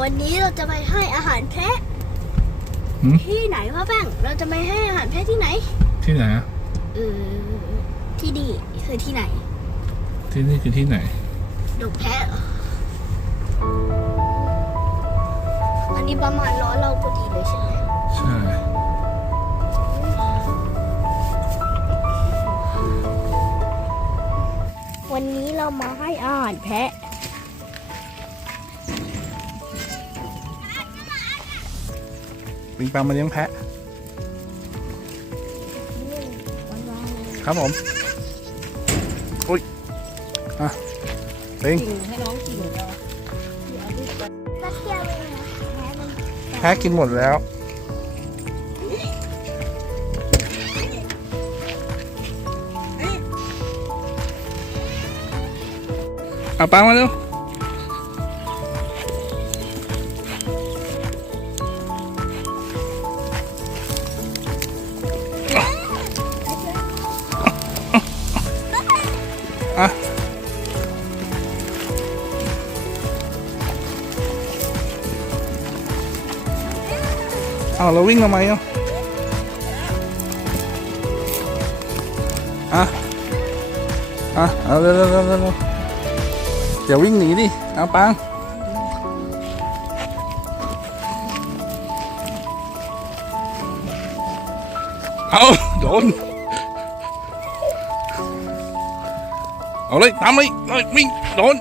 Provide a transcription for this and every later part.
วันนี้เราจะไปให้อาหารแพะหืม ที่ไหนวะแป้งเราจะไปให้อาหารแพะที่ไหนที่ไหนอะเออที่นี่คือที่ไหนที่นี่คือที่ไหน ดงแพะเหรออันนี้ประมาณร้อยเราพอดีเลยใช่ไหมใช่วันนี้เรามาให้อาหารแพะ ปิงปองมาเลี้ยงแพะครับผมอุ้ยอะปิงให้น้องกินเหรอก็เที่ยวเลยนะแพะมันแพะกินหมดแล้วเอาปังมาเร็ว เอาเราวิ่งทำไมอะอะอะเอาเร็วเร็วเร็วเร็วเร็วอย่าวิ่งหนีดิเอาปังเอาโดนเอาเลยตามเลยเลยวิ่งโดน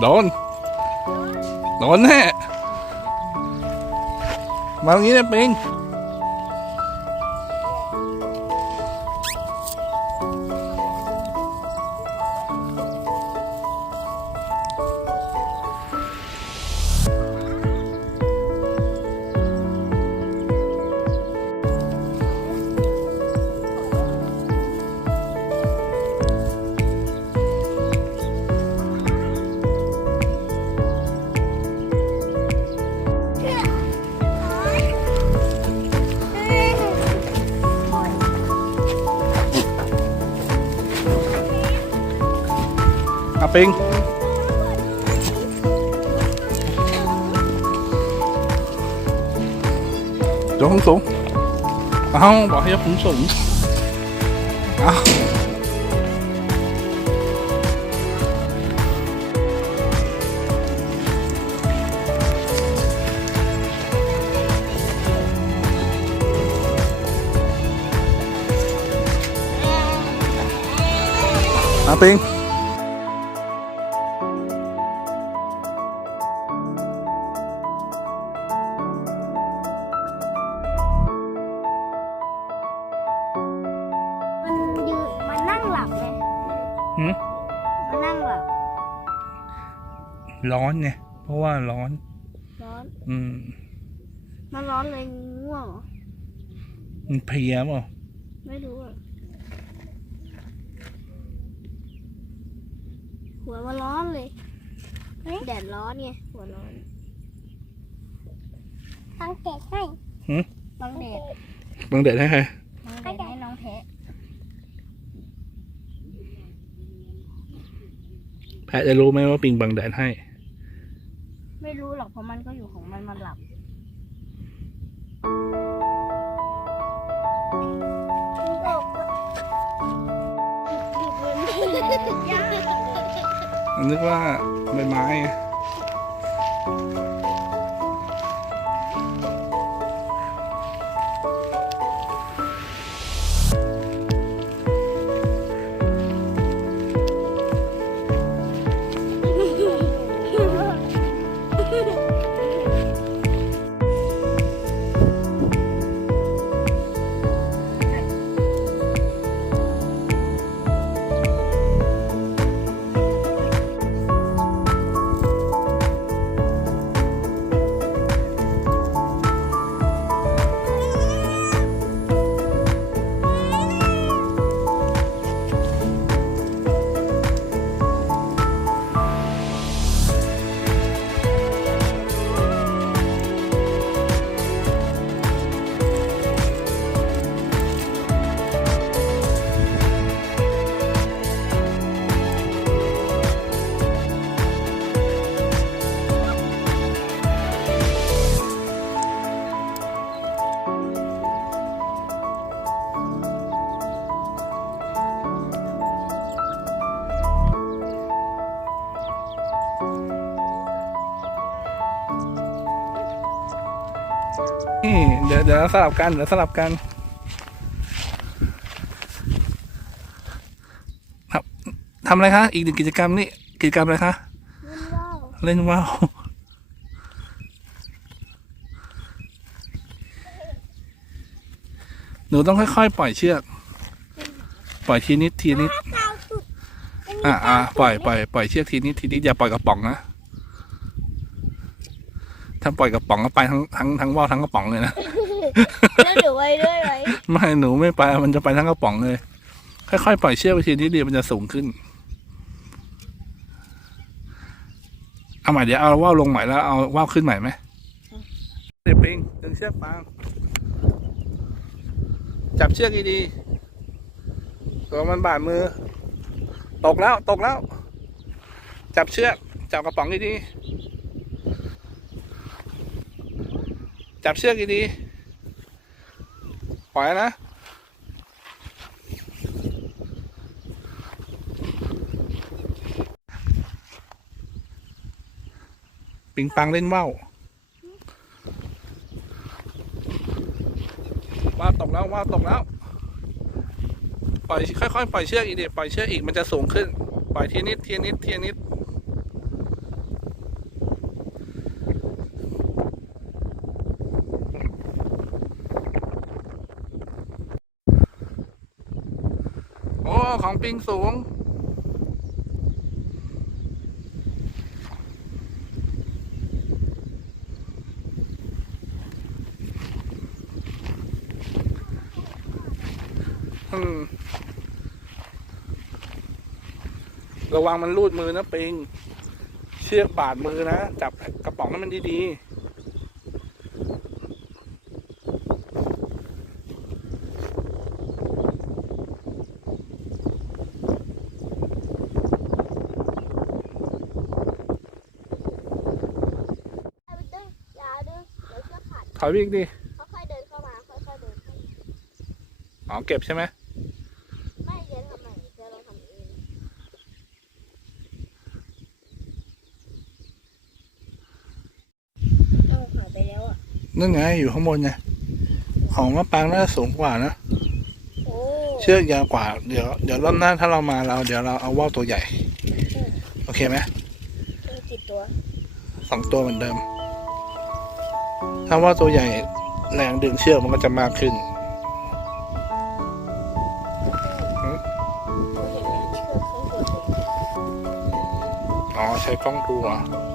โดน โดนแน่มาตรงนี้นะปิง เอาปิงยกขึ้นสูงเอ ร้อนไงเพราะว่าร้อน ร้อน อืม มันร้อนเลยง่วงเหรอมันเพลียเปล่าไม่รู้อะหัวมันร้อนเลยแดดร้อนไงหัวร้อนบังแดดให้บังแดดบังเด็ดให้ใครบังแดดให้น้องแพะแพะจะรู้ไหมว่าปิงบังแดดให้ ไม่รู้หรอกเพราะมันก็อยู่ของมันมันหลับนึกว่าใบไม้ นี่เดี๋ยวเดี๋ยวสลับกันเดี๋ยวสลับกันทำทำอะไรคะ อีกหนึ่งกิจกรรมนี่ กิจกรรมอะไรคะ เล่นว่าวเล่นว่าวหนูต้องค่อยๆ ปล่อยเชือก ปล่อยทีนิดทีนิดถ้ากาวสุดจะมีอ่าอ่ากาวสุดปล่อยปล่อยปล่อยเชือกทีนิดทีนิดอย่าปล่อยกระป๋องนะ ถ้าปล่อยกระป๋องก็ไปทั้งทั้งทั้งว่าวทั้งกระป๋องเลยนะ แล้วเดี๋ยวไว้ด้วยไว้ไม่หนูไม่ไป มันจะไปทั้งกระป๋องเลย ค่อยๆปล่อยเชือกไปทีนิดเดียวมันจะสูงขึ้น เอาใหม่เดี๋ยวเอาว่าวลงใหม่แล้วเอาว่าวขึ้นใหม่ไหมเดี๋ยวปิงดึงเชือกปางจับเชือกดีๆตัวมันบาดมือ ตกแล้วตกแล้ว จับเชือกจับกระป๋องดีๆ จับเชือกดีๆปล่อยนะปิงปังเล่นว่าวว่าตกแล้วว่าตกแล้วปล่อยค่อยๆปล่อยเชือกอีกเดีปล่อยเชือกอีกมันจะสูงขึ้น ปล่อยทีนิดทีนิดทีนิด อ้ ของปิงสูง ระวังมันรูดมือนะปิง เชือกบาดมือนะ จับกระป๋องให้นมันดี ๆ เอาไปดึงอย่าดึงเดี๋ยวเชือกขาด ถอยไปอีกดิค่อยๆเดินเข้ามาค่อยๆเดินเข้ามาอ๋อเก็บใช่ไหมไม่เดินทำไมเดินลองทำเองเอาหายไปแล้วอะนั่นไงอยู่ข้างบนไงของมะปรางน่าจะสูงกว่านะโอ้เชือกยาวกว่าเดี๋ยวเดี๋ยวรอบหน้าถ้าเรามาเราเดี๋ยวเราเอาว่าวตัวใหญ่ โอเคไหมมีกี่ตัว สองตัวเหมือนเดิม ถ้าว่าวตัวใหญ่แรงดึงเชือกมันก็จะมากขึ้นเราเห็นมีเชือกข้างบนอ๋อใช้กล้องดูเหรอใ